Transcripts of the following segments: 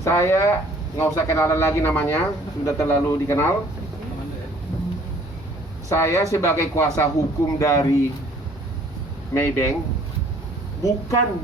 Saya nggak usah kenalan lagi namanya, sudah terlalu dikenal. Saya sebagai kuasa hukum dari Maybank, bukan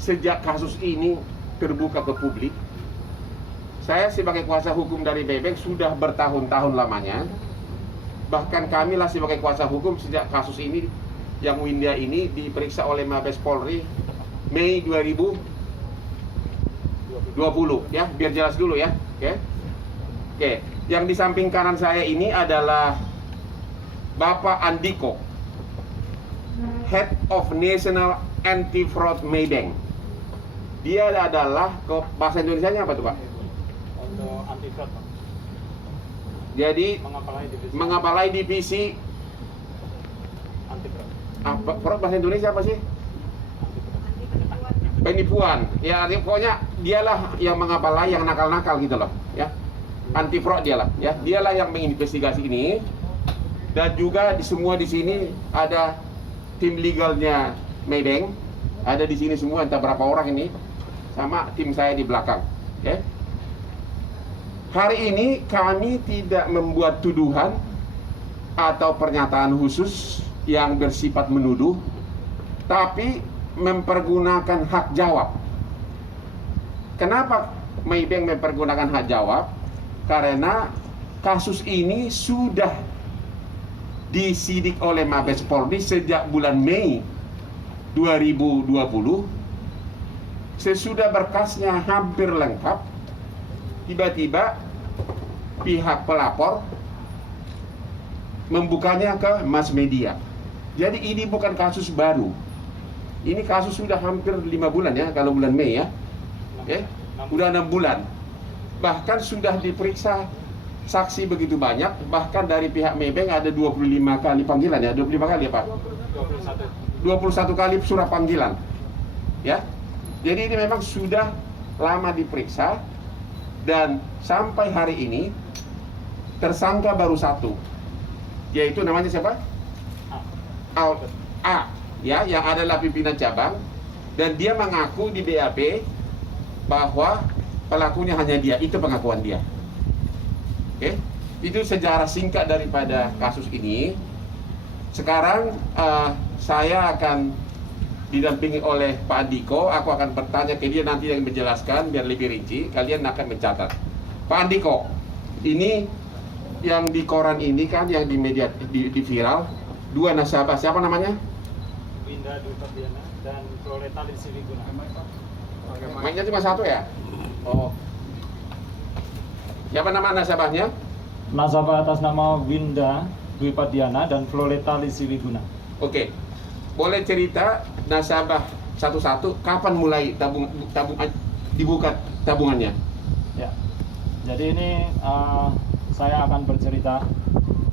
sejak kasus ini terbuka ke publik. Saya sebagai kuasa hukum dari Maybank sudah bertahun-tahun lamanya. Bahkan kamilah sebagai kuasa hukum sejak kasus ini, yang Winda ini diperiksa oleh Mabes Polri Mei 2020 ya, biar jelas dulu ya. Oke. Yang di samping kanan saya ini adalah Bapak Andiko, Head of National Anti-Fraud Maybank. Dia adalah, bahasa Indonesianya apa tuh Pak? Untuk anti-fraud, Pak. Jadi mengapalai divisi anti-fraud. fraud bahasa Indonesia apa sih? Penipuan. Ya, pokoknya dialah yang mengapalai yang nakal-nakal gitu loh, ya. Anti fraud dialah, ya. Dialah yang menginvestigasi ini. Dan juga semua di sini ada tim legalnya Maybank. Ada di sini semua, entah berapa orang ini, sama tim saya di belakang, ya. Hari ini kami tidak membuat tuduhan atau pernyataan khusus yang bersifat menuduh, tapi mempergunakan hak jawab. Kenapa Maybank mempergunakan hak jawab? Karena kasus ini sudah disidik oleh Mabes Polri sejak bulan Mei 2020. Sesudah berkasnya hampir lengkap, tiba-tiba pihak pelapor membukanya ke mass media. Jadi ini bukan kasus baru. Ini kasus sudah hampir 5 bulan ya, kalau bulan Mei ya. Udah 6 bulan. Bahkan sudah diperiksa saksi begitu banyak, bahkan dari pihak Maybank ada 25 kali panggilan ya, 25 kali ya Pak? 21 kali surat panggilan. Ya. Jadi ini memang sudah lama diperiksa, dan sampai hari ini tersangka baru satu, yaitu namanya siapa? A, ya, yang adalah pimpinan cabang, dan dia mengaku di BAP bahwa pelakunya hanya dia. Itu pengakuan dia. Oke, itu sejarah singkat daripada kasus ini. Sekarang saya akan didampingi oleh Pak Andiko. Aku akan bertanya ke dia, nanti yang menjelaskan biar lebih rinci. Kalian akan mencatat. Pak Andiko, ini yang di koran ini kan, yang di media di viral, 2 nasabah, siapa namanya? Winda Dwi Padiana dan Floreta Lisiviguna. Mainnya cuma satu ya? Oh. Siapa nama nasabahnya? Nasabah atas nama Winda Dwi Padiana dan Floreta Lisiviguna. Oke. Boleh cerita nasabah satu-satu, kapan mulai dibuka tabungannya? Ya. Jadi ini saya akan bercerita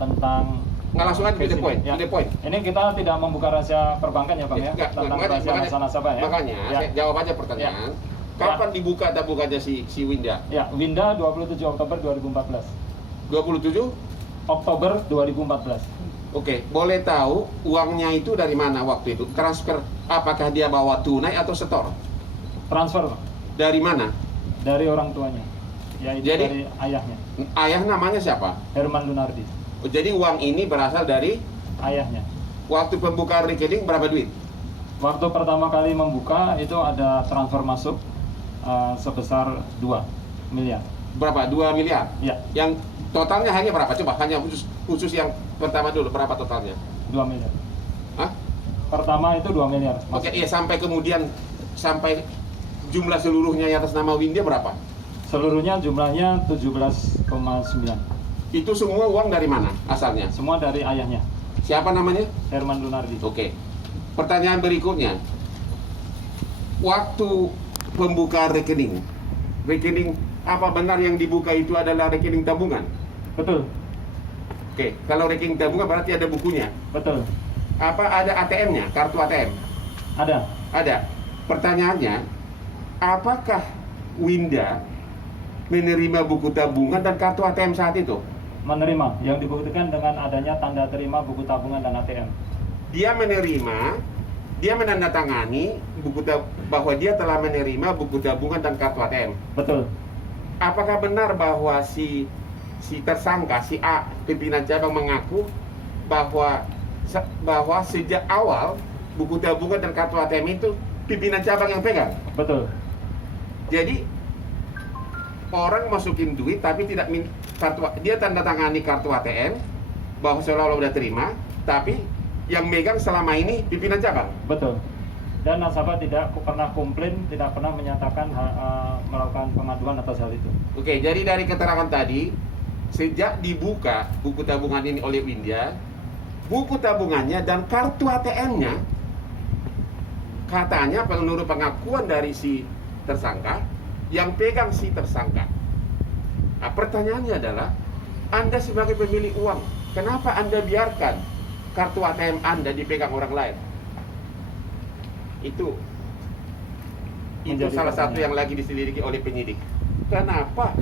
tentang Nggak, langsung aja to the point. Ya. To the point. Ini kita tidak membuka rahasia perbankan ya Bang ya, tentang rahasia nasabah ya. Makanya Ya. saya jawab aja pertanyaan. Kapan dibuka tabungannya si Winda? Ya, Winda 27 Oktober 2014. 27 Oktober 2014. Oke, boleh tahu uangnya itu dari mana waktu itu? Transfer, apakah dia bawa tunai atau setor? Transfer Pak, Dari mana? dari orang tuanya, yaitu Jadi, dari ayahnya, Ayah namanya siapa? Herman Lunardi. Oh, jadi uang ini berasal dari Ayahnya. waktu pembukaan rekening berapa duit? Waktu pertama kali membuka itu ada transfer masuk sebesar 2 miliar. Berapa? 2 miliar? Ya, Yang totalnya hanya berapa? Coba hanya khusus yang pertama dulu, berapa totalnya? 2 miliar. Hah? Pertama itu 2 miliar. Oke, iya, sampai kemudian sampai jumlah seluruhnya yang atas nama Winda berapa? Seluruhnya jumlahnya 17,9. Itu semua uang dari mana asalnya? Semua dari ayahnya, Siapa namanya? Herman Lunardi. Oke. Pertanyaan berikutnya. Waktu pembukaan rekening, apa benar yang dibuka itu adalah rekening tabungan? Betul, Oke, kalau rekening tabungan berarti ada bukunya. betul. Apa ada ATM-nya, kartu ATM? Ada. Ada. Pertanyaannya, apakah Winda menerima buku tabungan dan kartu ATM saat itu? Menerima, yang dibuktikan dengan adanya tanda terima buku tabungan dan ATM. Dia menerima dia menandatangani bahwa dia telah menerima buku tabungan dan kartu ATM. Betul. Apakah benar bahwa si tersangka, si A, pimpinan cabang mengaku bahwa sejak awal buku tabungan dan kartu ATM itu pimpinan cabang yang pegang? Betul. Jadi orang masukin duit tapi tidak dia tanda tangani kartu ATM bahwa seolah-olah udah terima, tapi yang megang selama ini pimpinan cabang. Betul. Dan nasabah tidak pernah komplain, tidak pernah menyatakan melakukan pengaduan atas hal itu. Oke, jadi dari keterangan tadi, sejak dibuka buku tabungan ini oleh Windia, buku tabungannya dan kartu ATM-nya, katanya menurut pengakuan dari si tersangka, yang pegang si tersangka. Nah, pertanyaannya adalah, Anda sebagai pemilik uang, kenapa Anda biarkan kartu ATM Anda dipegang orang lain? Itu salah satu yang lagi diselidiki oleh penyidik. Kenapa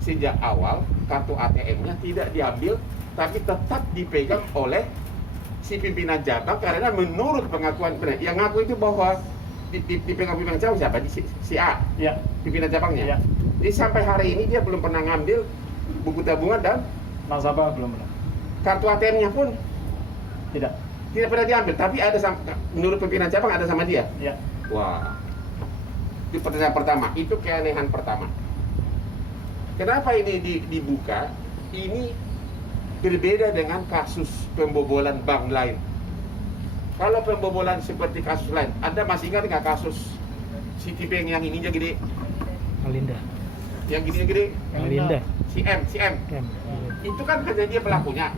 sejak awal kartu ATM-nya tidak diambil, tapi tetap dipegang oleh si pimpinan cabang? Karena menurut pengakuan yang ngaku itu bahwa dipegang pimpinan cabang siapa? Si A, ya, pimpinan cabangnya. Ya. Jadi sampai hari ini dia belum pernah ngambil buku tabungan dan nasabah belum pernah. Kartu ATM-nya pun tidak pernah diambil, tapi ada menurut pimpinan cabang ada sama dia. Ya. Wah, itu pertanyaan pertama, itu keanehan pertama. Kenapa ini dibuka? Ini berbeda dengan kasus pembobolan bank lain. Kalau pembobolan seperti kasus lain, Anda masih ingat nggak kasus Citibank yang ininya gede? Alinda. Yang gede-gede? Alinda. Si M. Itu kan hanya dia pelakunya.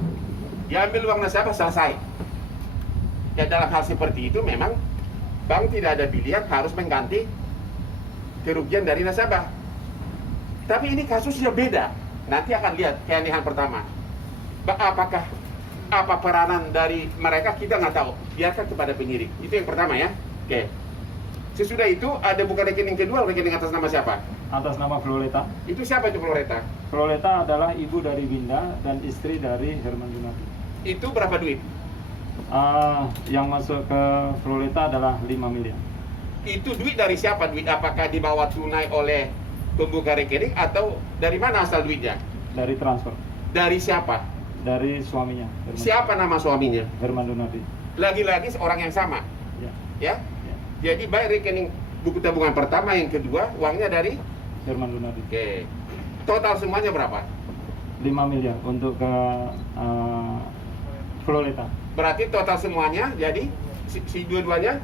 Dia ambil uang nasabah, selesai. Ya dalam hal seperti itu memang bank tidak ada pilihan, harus mengganti kerugian dari nasabah. Tapi ini kasusnya beda. Nanti akan lihat keanehan pertama. Apa peranan dari mereka, kita nggak tahu. Biarkan kepada penyidik. Itu yang pertama ya. Oke. Sesudah itu ada bukan rekening kedua, rekening atas nama siapa? Atas nama Floreta. Itu siapa itu Floreta? Floreta adalah ibu dari Winda dan istri dari Herman Yunardi. Itu berapa duit? Yang masuk ke Floreta adalah 5 miliar. Itu duit dari siapa? Duit apakah dibawa tunai oleh pembuka rekening atau dari mana asal duitnya? Dari transfer. Dari siapa? Dari suaminya. Siapa nama suaminya? Herman Yunardi. Lagi-lagi orang yang sama. Ya. Ya? Jadi baik rekening buku tabungan pertama, yang kedua uangnya dari Herman Yunardi. Oke. Total semuanya berapa? 5 miliar untuk ke Floreta. Berarti total semuanya jadi si dua-duanya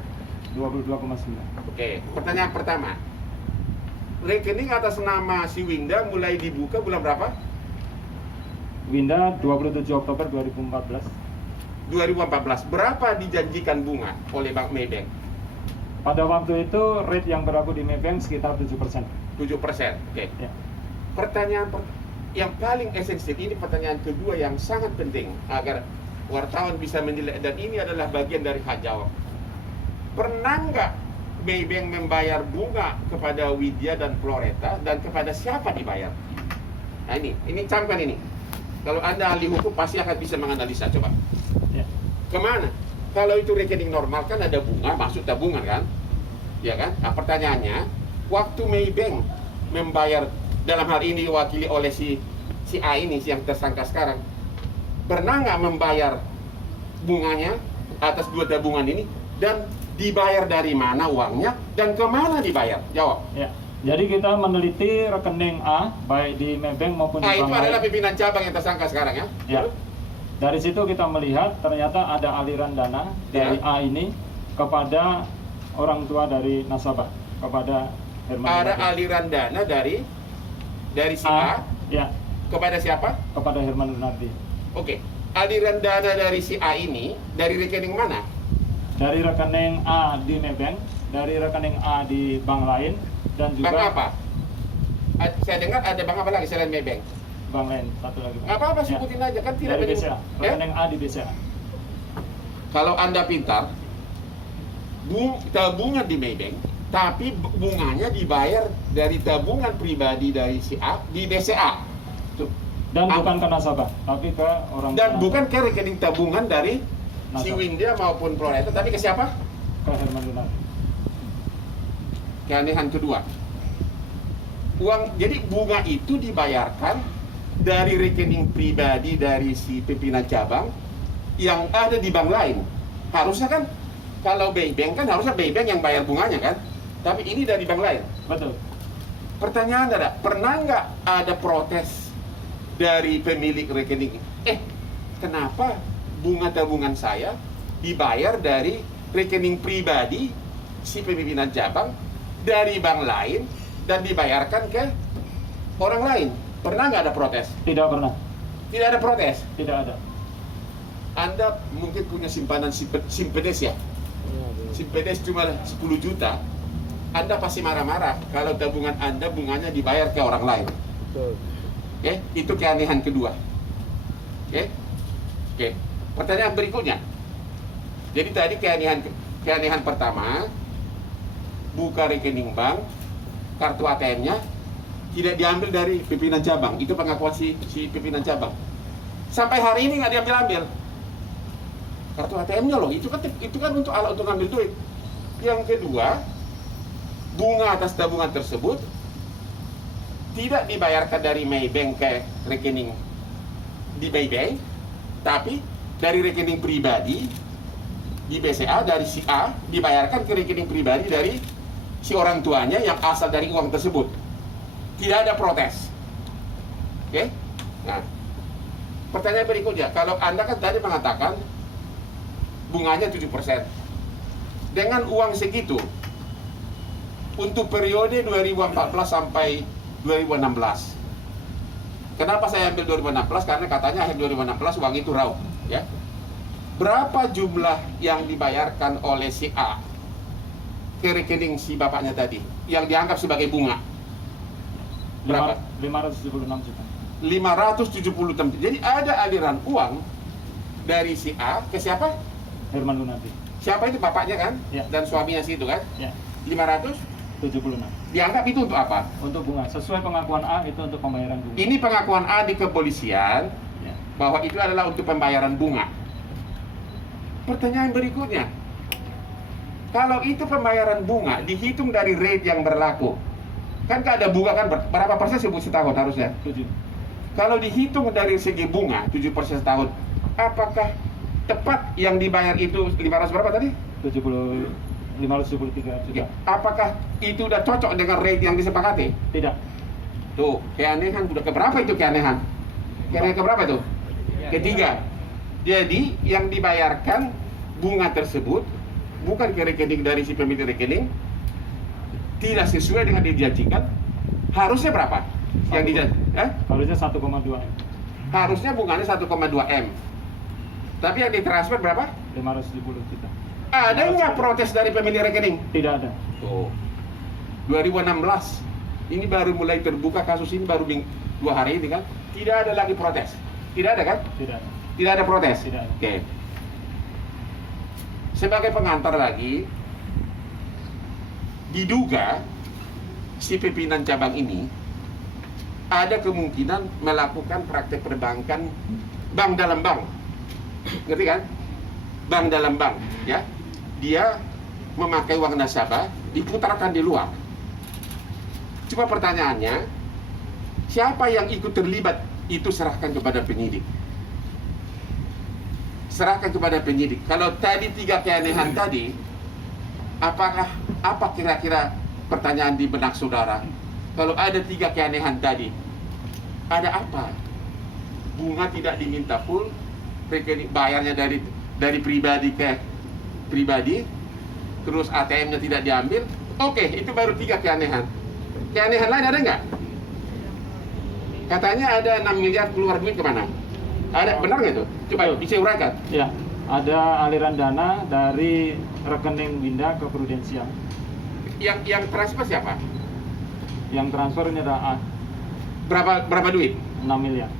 22,9. Oke. Pertanyaan pertama. Rekening atas nama si Winda mulai dibuka bulan berapa? Winda 27 Oktober 2014. 2014. Berapa dijanjikan bunga oleh Bank Maybank? Pada waktu itu rate yang berlaku di Maybank sekitar 7%. 7%. Oke. Ya. Pertanyaan yang paling esensial ini, pertanyaan kedua yang sangat penting agar wartawan bisa menilai, dan ini adalah bagian dari hak jawab. Pernah nggak Maybank membayar bunga kepada Widya dan Floreta, dan kepada siapa dibayar? Nah ini camkan ini. Kalau Anda ahli hukum pasti akan bisa menganalisa. Coba. Ya. Kemana? Kalau itu rekening normal kan ada bunga masuk tabungan kan? Ya kan? Nah pertanyaannya, waktu Maybank membayar, dalam hal ini diwakili oleh si A ini, si yang tersangka sekarang, pernah nggak membayar bunganya atas dua tabungan ini, dan dibayar dari mana uangnya dan kemana dibayar? Jawab. Ya. Jadi kita meneliti rekening A baik di Maybank maupun di Itu bank adalah lain. pimpinan cabang yang tersangka sekarang ya? Ya. Dari situ kita melihat ternyata ada aliran dana dari A ini kepada orang tua dari nasabah, kepada Herman Ada Yunardi. aliran dana dari si A Ya, kepada siapa? kepada Herman Yunardi. Oke. Aliran dana dari si A ini dari rekening mana? Dari rekening A di Maybank, dari rekening A di bank lain, dan juga Bank apa? Saya dengar ada bank apa lagi selain Maybank? bank lain, satu lagi. Nggak apa-apa, Ya. sebutin aja kan tidak Dari menyebut. BCA, Ya? rekening A di BCA. Kalau Anda pintar, tabungan di Maybank, tapi bunganya dibayar dari tabungan pribadi dari si A di BCA. Tuh. Dan bukan ke nasabah, tapi ke orang Dan tua. bukan ke rekening tabungan dari si Nasabah. Windia maupun Floreta, tapi ke siapa? ke Herman Lunardi. Keanehan kedua, jadi bunga itu dibayarkan dari rekening pribadi dari si pimpinan cabang yang ada di bank lain. Harusnya kan kalau bank kan harusnya bank yang bayar bunganya kan, tapi ini dari bank lain. Betul. Pertanyaan ada, pernah nggak ada protes dari pemilik rekening? Kenapa bunga tabungan saya dibayar dari rekening pribadi si pimpinan cabang dari bank lain dan dibayarkan ke orang lain? Pernah nggak ada protes? Tidak pernah. Tidak ada protes. Tidak ada. Anda mungkin punya simpanan simpedes ya? Simpedes cuma 10 juta. Anda pasti marah-marah kalau tabungan Anda bunganya dibayar ke orang lain. Oke, itu keanehan kedua. Oke. Pertanyaan berikutnya. Jadi tadi keanehan pertama, buka rekening bank, kartu ATM-nya tidak diambil dari pimpinan cabang. Itu pengakuan si pimpinan cabang. Sampai hari ini nggak diambil-ambil. Kartu ATM-nya loh, itu kan untuk alat untuk ngambil duit. Yang kedua, bunga atas tabungan tersebut tidak dibayarkan dari Maybank ke rekening di Maybank, tapi dari rekening pribadi di BCA dari si A dibayarkan ke rekening pribadi dari si orang tuanya yang asal dari uang tersebut. Tidak ada protes. Oke? Nah, pertanyaan berikutnya, kalau Anda kan tadi mengatakan bunganya 7%. Dengan uang segitu untuk periode 2014 sampai 2016. Kenapa saya ambil 2016? Karena katanya akhir 2016 uang itu raw, ya. Berapa jumlah yang dibayarkan oleh si A ke rekening si bapaknya tadi yang dianggap sebagai bunga? Berapa? 576 juta. 576. Jadi ada aliran uang dari si A ke siapa? Herman Lunardi. Siapa itu? Bapaknya kan? Ya. Dan suaminya situ kan? Ya. 576. 76. Dianggap itu untuk apa? Untuk bunga. Sesuai pengakuan A itu untuk pembayaran bunga. Ini pengakuan A di kepolisian Ya. bahwa itu adalah untuk pembayaran bunga. Pertanyaan berikutnya, kalau itu pembayaran bunga dihitung dari rate yang berlaku, kan ada bunga kan berapa persen setahun harusnya? 7. Kalau dihitung dari segi bunga 7% setahun, apakah tepat yang dibayar itu 500 berapa tadi? 573 juta. Ya. Apakah itu udah cocok dengan rate yang disepakati? Tidak. Tuh, keanehan udah keberapa itu keanehan? Keanehan keberapa itu? Ketiga. Jadi yang dibayarkan bunga tersebut bukan ke rekening dari si pemilik rekening, tidak sesuai dengan dijanjikan. Harusnya berapa? Yang dijanjikan? Harusnya 1,2 M. Harusnya bunganya 1,2 M. Tapi yang ditransfer berapa? 570 juta. Ada nggak protes dari pemilik rekening? Tidak ada. Tuh. 2016. Ini baru mulai terbuka kasus ini baru 2 hari ini kan? Tidak ada lagi protes. Tidak ada kan? Tidak ada. Tidak ada protes? Tidak ada. Oke. Sebagai pengantar lagi, diduga si pimpinan cabang ini ada kemungkinan melakukan praktek perbankan bank dalam bank. Ngerti kan? Bank dalam bank, ya. Dia memakai uang nasabah diputarkan di luar. Cuma pertanyaannya, siapa yang ikut terlibat itu serahkan kepada penyidik. Serahkan kepada penyidik. Kalau tadi 3 keanehan tadi, apa kira-kira pertanyaan di benak saudara? Kalau ada 3 keanehan tadi, ada apa? Bunga tidak diminta full, rekening bayarnya dari pribadi ke pribadi, terus ATM-nya tidak diambil. Oke, itu baru 3 keanehan. Keanehan lain ada nggak? Katanya ada 6 miliar keluar duit kemana? Ada, benar nggak itu? Coba bisa uraikan. Ya, ada aliran dana dari rekening Winda ke Prudensial. Yang transfer siapa? Yang transfernya ada Berapa duit? 6 miliar.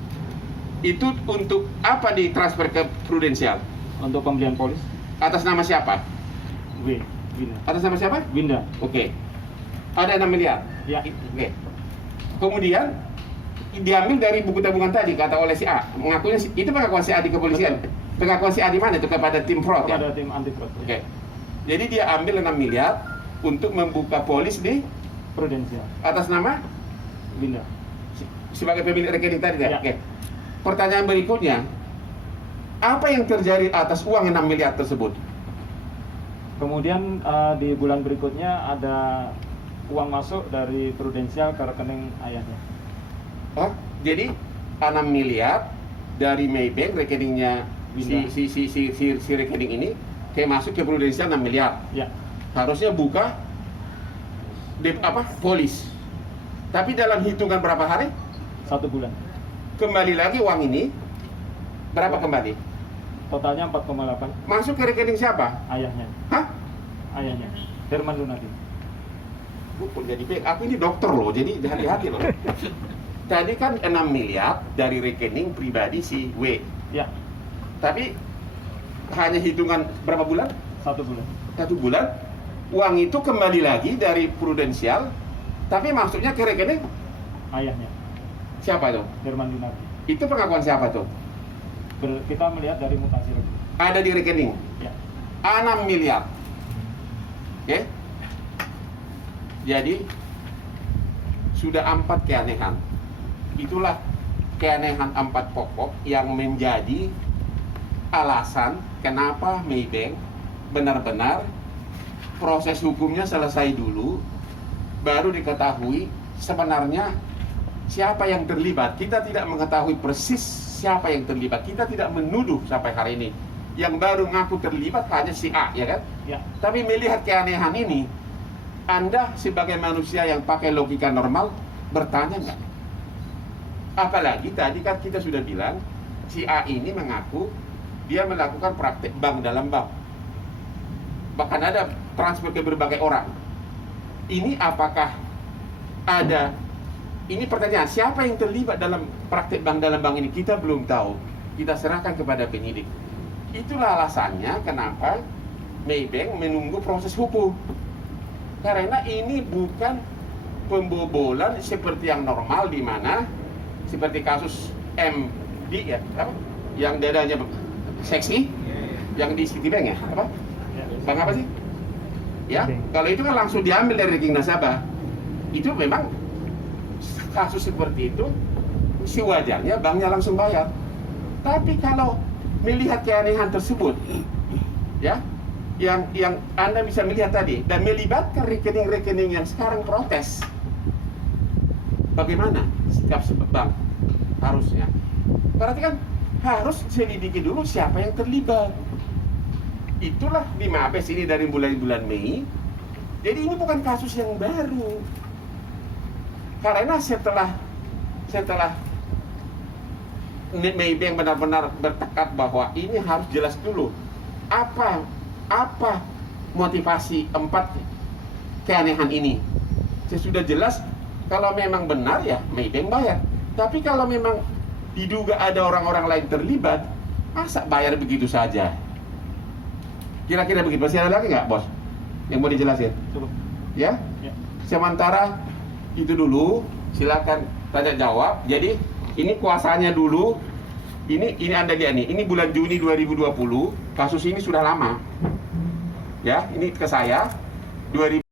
Itu untuk apa ditransfer ke Prudensial? Untuk pembelian polis. Atas nama siapa? Winda. Atas nama siapa? Winda. Oke. Ada 6 miliar. Ya. Oke. Kemudian diambil dari buku tabungan tadi kata oleh si A. Mengakunya itu pengakuan si A di kepolisian. Betul. Pengakuan si A di mana itu kepada tim fraud ya? Kepada tim anti fraud. Oke. Jadi dia ambil 6 miliar untuk membuka polis di Prudensial. atas nama Linda. sebagai pemilik rekening tadi ya? Ya. Oke. Pertanyaan berikutnya, apa yang terjadi atas uang 6 miliar tersebut? Kemudian di bulan berikutnya ada uang masuk dari Prudensial ke rekening ayahnya. Oh, jadi 6 miliar dari Maybank rekeningnya si rekening ini kayak masuk ke Prudensial 6 miliar. Ya, Harusnya buka polis. Tapi dalam hitungan berapa hari 1 bulan. kembali lagi uang ini berapa kembali? Totalnya 4,8 Masuk ke rekening siapa? ayahnya. Hah? Ayahnya. Herman Lunadi. Jadi aku ini dokter loh, jadi hati-hati loh. Tadi kan 6 miliar dari rekening pribadi si W. Ya, Tapi hanya hitungan berapa bulan? 1 bulan. 1 bulan. Uang itu kembali lagi dari Prudensial, tapi masuknya ke rekening Ayahnya. siapa tuh? Herman Lunadi. Itu pengakuan siapa tuh? Kita melihat dari mutasi rekening. Ada di rekening Ya. 6 miliar. Oke? Jadi sudah 4 keanehan. Itulah keanehan 4 pokok yang menjadi alasan kenapa Maybank benar-benar proses hukumnya selesai dulu, baru diketahui sebenarnya siapa yang terlibat. Kita tidak mengetahui persis siapa yang terlibat. Kita tidak menuduh sampai hari ini. Yang baru ngaku terlibat hanya si A, ya kan? Ya. Tapi melihat keanehan ini, Anda sebagai manusia yang pakai logika normal bertanya nggak? Apalagi tadi kan kita sudah bilang si A ini mengaku dia melakukan praktek bank dalam bank. Bahkan ada transfer ke berbagai orang. Ini apakah ada? Ini pertanyaan, siapa yang terlibat dalam praktek bank dalam bank ini? Kita belum tahu. Kita serahkan kepada penyidik. Itulah alasannya kenapa Maybank menunggu proses hukum. Karena ini bukan pembobolan seperti yang normal, di mana seperti kasus MD ya, apa? Yang dadanya seksi, yang di Citibank ya, apa? Bang apa sih? Ya, kalau itu kan langsung diambil dari rekening nasabah. Itu memang kasus seperti itu, si wajarnya banknya langsung bayar. Tapi kalau melihat keanehan tersebut, ya, yang Anda bisa melihat tadi dan melibatkan rekening-rekening yang sekarang protes, bagaimana sikap bank harusnya? Berarti kan harus selidiki dulu siapa yang terlibat. Itulah di Mabes ini dari bulan Mei. Jadi ini bukan kasus yang baru. Karena setelah Maybank benar-benar bertekad bahwa ini harus jelas dulu apa motivasi 4 keanehan ini. Sesudah jelas, kalau memang benar ya Maybank bayar. Tapi kalau memang diduga ada orang-orang lain terlibat, masa bayar begitu saja? Kira-kira begitu. Masih ada lagi nggak, Bos? Yang mau dijelasin? Cukup. Ya? Ya. Sementara itu dulu, silakan tanya jawab. Jadi ini kuasanya dulu. Ini Anda lihat nih. Ini bulan Juni 2020. Kasus ini sudah lama. Ya, ini ke saya 2000